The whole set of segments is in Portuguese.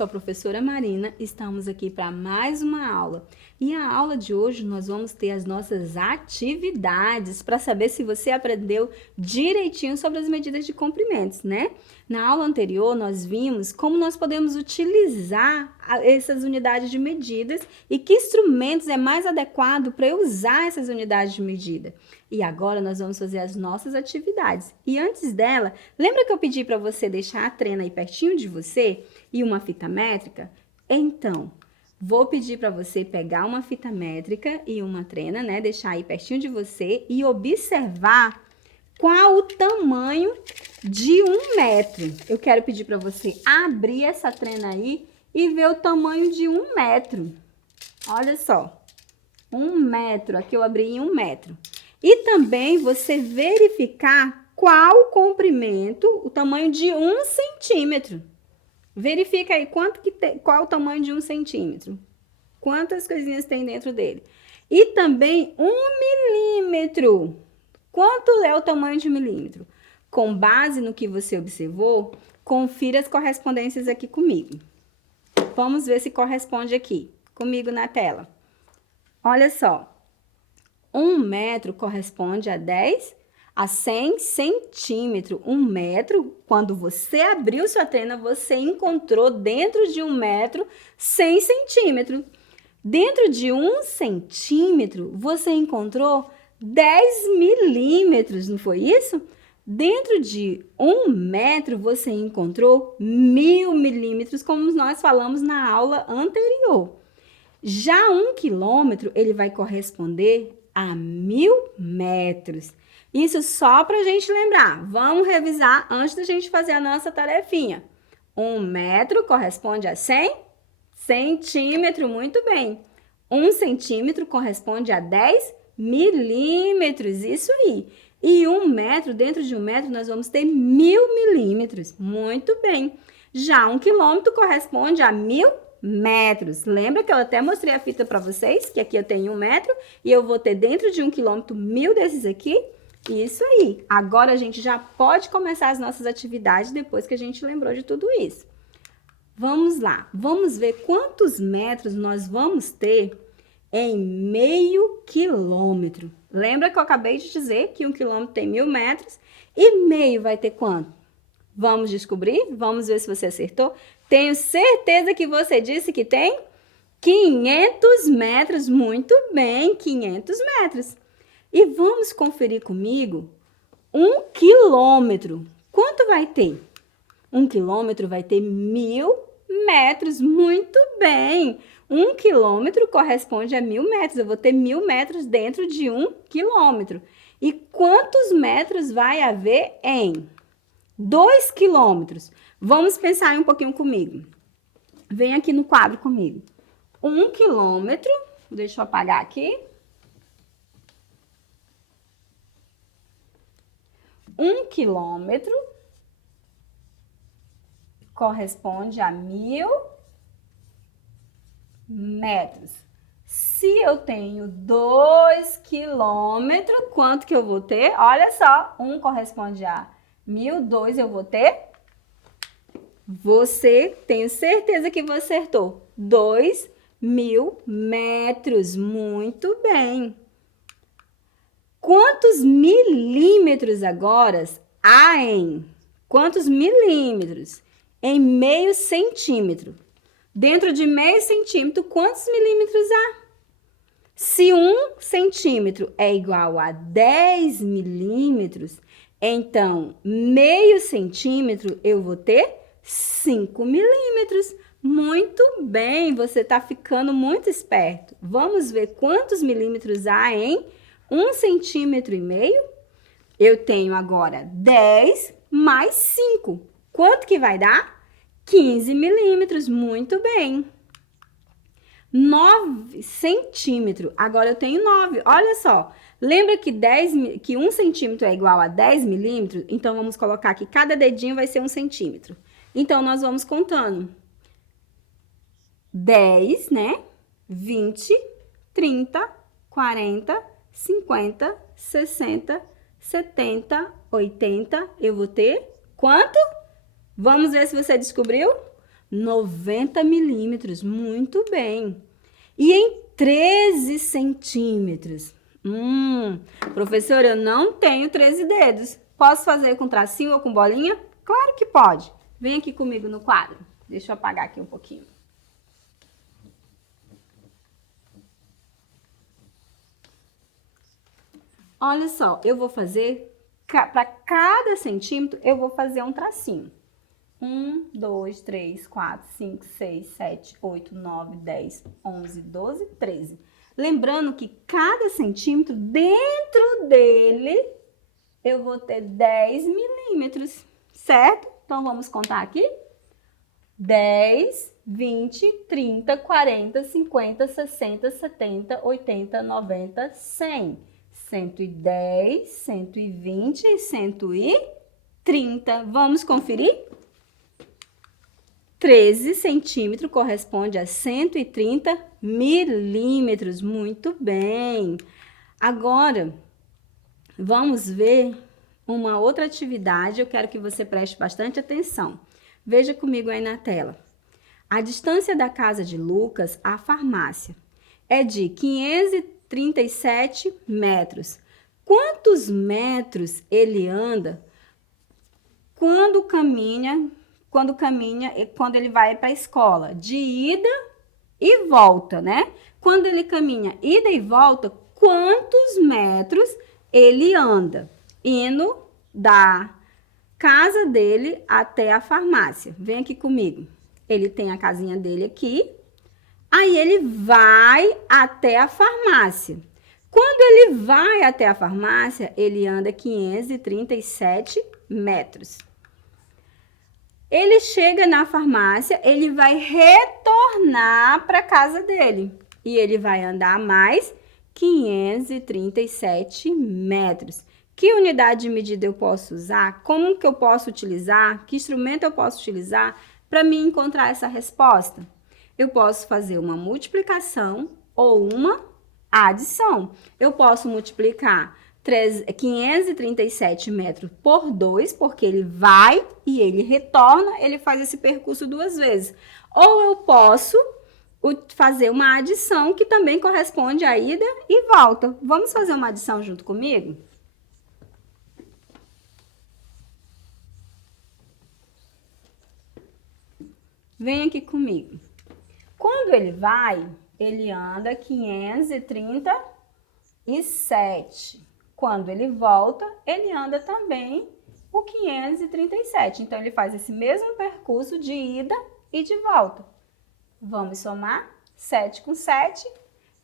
sou a professora Marina, estamos aqui para mais uma aula. E a aula de hoje nós vamos ter as nossas atividades para saber se você aprendeu direitinho sobre as medidas de comprimentos, né? Na aula anterior nós vimos como nós podemos utilizar essas unidades de medidas e que instrumentos é mais adequado para eu usar essas unidades de medida. E agora nós vamos fazer as nossas atividades. E antes dela, lembra que eu pedi para você deixar a trena aí pertinho de você e uma fita métrica? Então, vou pedir para você pegar uma fita métrica e uma trena, né? Deixar aí pertinho de você e observar qual o tamanho de 1 metro. Eu quero pedir para você abrir essa trena aí e ver o tamanho de 1 metro. Olha só, 1 metro. Aqui eu abri em 1 metro. E também você verificar qual o comprimento, o tamanho de 1 centímetro. Verifica aí qual o tamanho de 1 centímetro. Quantas coisinhas tem dentro dele. E também 1 milímetro. Quanto é o tamanho de 1 milímetro? Com base no que você observou, confira as correspondências aqui comigo. Vamos ver se corresponde aqui, comigo na tela. Olha só. 1 metro corresponde a 100 centímetros. 1 metro, quando você abriu sua trena, você encontrou dentro de 1 metro 100 centímetros. Dentro de 1 centímetro, você encontrou 10 milímetros, não foi isso? Dentro de 1 metro, você encontrou 1000 milímetros, como nós falamos na aula anterior. Já 1 quilômetro, ele vai corresponder a 1000 metros. Isso só para a gente lembrar. Vamos revisar antes da gente fazer a nossa tarefinha. 1 metro corresponde a 100 centímetros. Muito bem. 1 centímetro corresponde a 10 milímetros. Isso aí. E 1 metro, dentro de 1 metro, nós vamos ter 1000 milímetros. Muito bem. Já 1 quilômetro corresponde a 1000 metros. Lembra que eu até mostrei a fita para vocês? Que aqui eu tenho 1 metro e eu vou ter dentro de 1 quilômetro 1000 desses aqui. Isso aí. Agora a gente já pode começar as nossas atividades depois que a gente lembrou de tudo isso. Vamos lá. Vamos ver quantos metros nós vamos ter em meio quilômetro. Lembra que eu acabei de dizer que 1 quilômetro tem 1000 metros e meio vai ter quanto? Vamos descobrir? Vamos ver se você acertou. Tenho certeza que você disse que tem 500 metros. Muito bem, 500 metros. E vamos conferir comigo 1 quilômetro. Quanto vai ter? 1 quilômetro vai ter 1000 metros. Muito bem. 1 quilômetro corresponde a 1000 metros. Eu vou ter 1000 metros dentro de 1 quilômetro. E quantos metros vai haver em 2 quilômetros? Vamos pensar um pouquinho comigo. Vem aqui no quadro comigo. 1 quilômetro, deixa eu apagar aqui. 1 quilômetro corresponde a 1000 metros. Se eu tenho 2 quilômetros, quanto que eu vou ter? Olha só, 1 corresponde a 1000, 2 eu vou ter? Você, tenho certeza que você acertou. 2000 metros. Muito bem. Quantos milímetros agora há em? Quantos milímetros? Em meio centímetro. Dentro de meio centímetro, quantos milímetros há? Se 1 centímetro é igual a 10 milímetros, então meio centímetro eu vou ter 5 milímetros. Muito bem, você está ficando muito esperto. Vamos ver quantos milímetros há em 1,5 centímetro. Eu tenho agora 10 mais 5. Quanto que vai dar? 15 milímetros. Muito bem. 9 centímetros. Agora eu tenho 9. Olha só. Lembra que 1 centímetro é igual a 10 milímetros? Então, vamos colocar que cada dedinho vai ser 1 centímetro. Então, nós vamos contando. 10, né? 20, 30, 40, 50, 60, 70, 80. Eu vou ter quanto? Vamos ver se você descobriu. 90 milímetros, muito bem. E em 13 centímetros? Professora, eu não tenho 13 dedos. Posso fazer com tracinho ou com bolinha? Claro que pode. Vem aqui comigo no quadro. Deixa eu apagar aqui um pouquinho. Olha só, eu vou fazer, para cada centímetro, eu vou fazer um tracinho. 1, 2, 3, 4, 5, 6, 7, 8, 9, 10, 11, 12, 13. Lembrando que cada centímetro, dentro dele, eu vou ter 10 milímetros, certo? Então, vamos contar aqui. 10, 20, 30, 40, 50, 60, 70, 80, 90, 100. 110, 120 e 130. Vamos conferir? 13 centímetros corresponde a 130 milímetros. Muito bem. Agora, vamos ver uma outra atividade. Eu quero que você preste bastante atenção. Veja comigo aí na tela. A distância da casa de Lucas à farmácia é de 537 metros. Quantos metros ele anda quando ele vai para a escola? De ida e volta, né? Quando ele caminha ida e volta, quantos metros ele anda indo da casa dele até a farmácia? Vem aqui comigo. Ele tem a casinha dele aqui. Aí ele vai até a farmácia. Quando ele vai até a farmácia, ele anda 537 metros. Ele chega na farmácia, ele vai retornar para a casa dele. E ele vai andar mais 537 metros. Que unidade de medida eu posso usar? Como que eu posso utilizar? Que instrumento eu posso utilizar para me encontrar essa resposta? Eu posso fazer uma multiplicação ou uma adição. Eu posso multiplicar 537 metros por 2, porque ele vai e ele retorna, ele faz esse percurso 2 vezes. Ou eu posso fazer uma adição que também corresponde à ida e volta. Vamos fazer uma adição junto comigo? Vem aqui comigo. Quando ele vai, ele anda 537. Quando ele volta, ele anda também o 537. Então, ele faz esse mesmo percurso de ida e de volta. Vamos somar 7 com 7.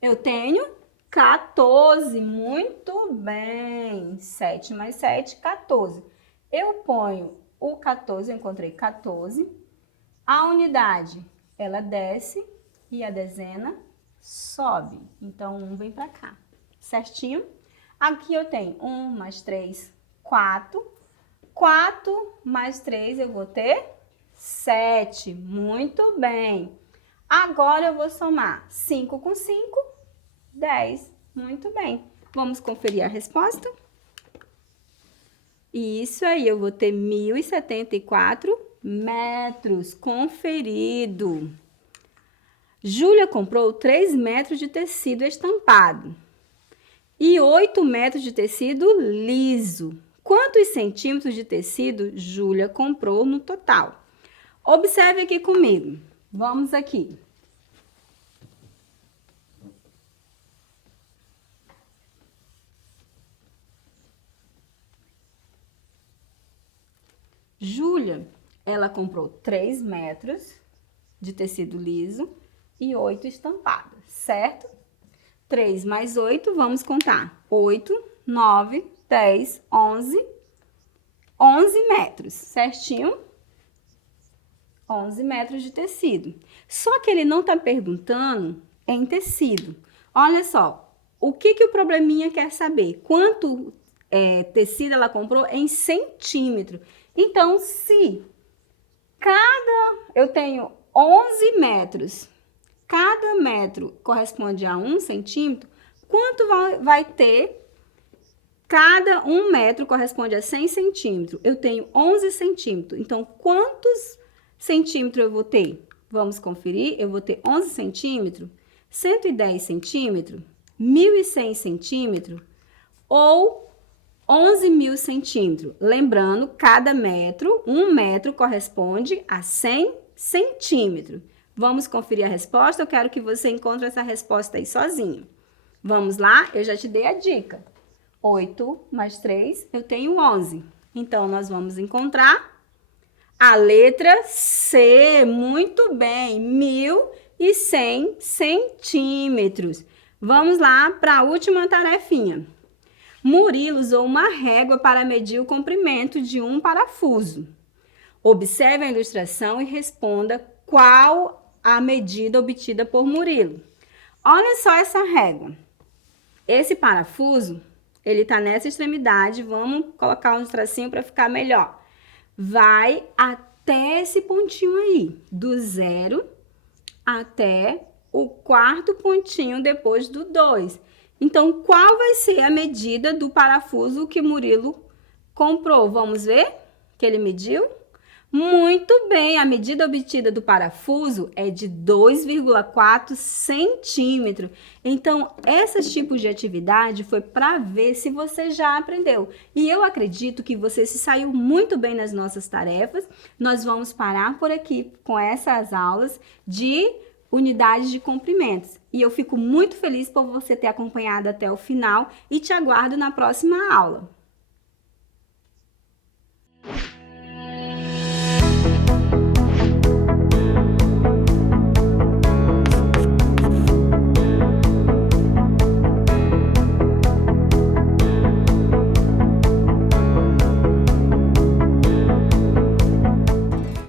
Eu tenho 14. Muito bem. 7 mais 7, 14. Eu ponho o 14, eu encontrei 14. A unidade, ela desce e a dezena sobe. Então, 1 vem para cá. Certinho? Aqui eu tenho 1 mais 3, 4. 4 mais 3 eu vou ter 7. Muito bem. Agora eu vou somar 5 com 5, 10. Muito bem. Vamos conferir a resposta? Isso aí, eu vou ter 1.074 metros. Conferido. Júlia comprou 3 metros de tecido estampado e 8 metros de tecido liso. Quantos centímetros de tecido Júlia comprou no total? Observe aqui comigo. Vamos aqui. Júlia, ela comprou 3 metros de tecido liso e 8 estampados, certo? 3 mais 8, vamos contar. 8, 9, 10, 11. 11 metros, certinho? 11 metros de tecido. Só que ele não está perguntando em tecido. Olha só, o que o probleminha quer saber? Quanto tecido ela comprou em centímetro. Então, se eu tenho 11 metros, cada metro corresponde a 1 centímetro, quanto vai ter? Cada 1 metro corresponde a 100 centímetros. Eu tenho 11 centímetros. Então, quantos centímetros eu vou ter? Vamos conferir. Eu vou ter 11 centímetros, 110 centímetros, 1.100 centímetros ou 11.000 centímetros. Lembrando, cada metro, 1 metro corresponde a 100 centímetros. Vamos conferir a resposta? Eu quero que você encontre essa resposta aí sozinho. Vamos lá? Eu já te dei a dica. 8 mais 3, eu tenho 11. Então, nós vamos encontrar a letra C. Muito bem, 1.100 centímetros. Vamos lá para a última tarefinha. Murilo usou uma régua para medir o comprimento de um parafuso. Observe a ilustração e responda qual a medida obtida por Murilo. Olha só essa régua. Esse parafuso, ele está nessa extremidade. Vamos colocar um tracinho para ficar melhor. Vai até esse pontinho aí, do 0 até o quarto pontinho depois do 2. Então, qual vai ser a medida do parafuso que Murilo comprou? Vamos ver que ele mediu? Muito bem, a medida obtida do parafuso é de 2,4 centímetros. Então, esses tipos de atividade foi para ver se você já aprendeu. E eu acredito que você se saiu muito bem nas nossas tarefas. Nós vamos parar por aqui com essas aulas de unidades de comprimentos. E eu fico muito feliz por você ter acompanhado até o final e te aguardo na próxima aula.